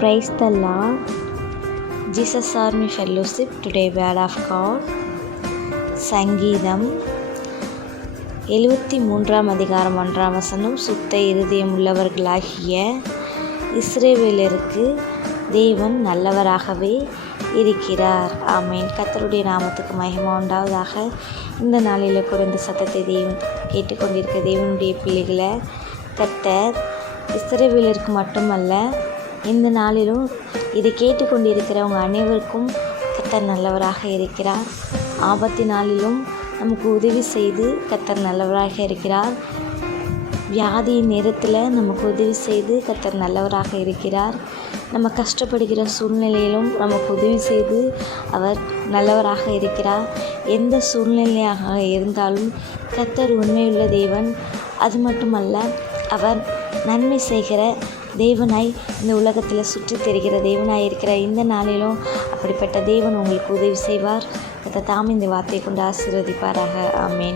Praise the Lord. Jesus Army Fellowship Today Word of God. சங்கீதம் 73 சுத்த இருதயம் உள்ளவர்களாகிய இஸ்ரவேலருக்கு தேவன் நல்லவராகவே இருக்கிறார். ஆமேன். கர்த்தருடைய நாமத்துக்கு மகிமை உண்டாவதாக. இந்த நாளில் கூட இந்த சத்தத்தை கேட்டுக்கொண்டிருக்க தேவனுடைய பிள்ளைகளை கர்த்தர் இஸ்ரவேலருக்கு மட்டுமல்ல, இந்த நாளிலும் இதை கேட்டுக்கொண்டிருக்கிறவங்க அனைவருக்கும் கர்த்தர் நல்லவராக இருக்கிறார். ஆபத்து நாளிலும் நமக்கு உதவி செய்து கர்த்தர் நல்லவராக இருக்கிறார். வியாதியின் நேரத்தில் நமக்கு உதவி செய்து கர்த்தர் நல்லவராக இருக்கிறார். நம்ம கஷ்டப்படுகிற சூழ்நிலையிலும் நமக்கு உதவி செய்து அவர் நல்லவராக இருக்கிறார். எந்த சூழ்நிலையாக இருந்தாலும் கர்த்தர் உண்மையுள்ள தேவன். அது மட்டுமல்ல, அவர் நன்மை செய்கிற தேவனாய் இந்த உலகத்தில் சுற்றி தெரிகிற தேவனாய் இருக்கிற இந்த நாளிலும் அப்படிப்பட்ட தேவன் உங்களுக்கு உதவி செய்வார். கர்த்தர் தாம் இந்த வார்த்தையை கொண்டு ஆசீர்வதிப்பாராக. ஆமேன்.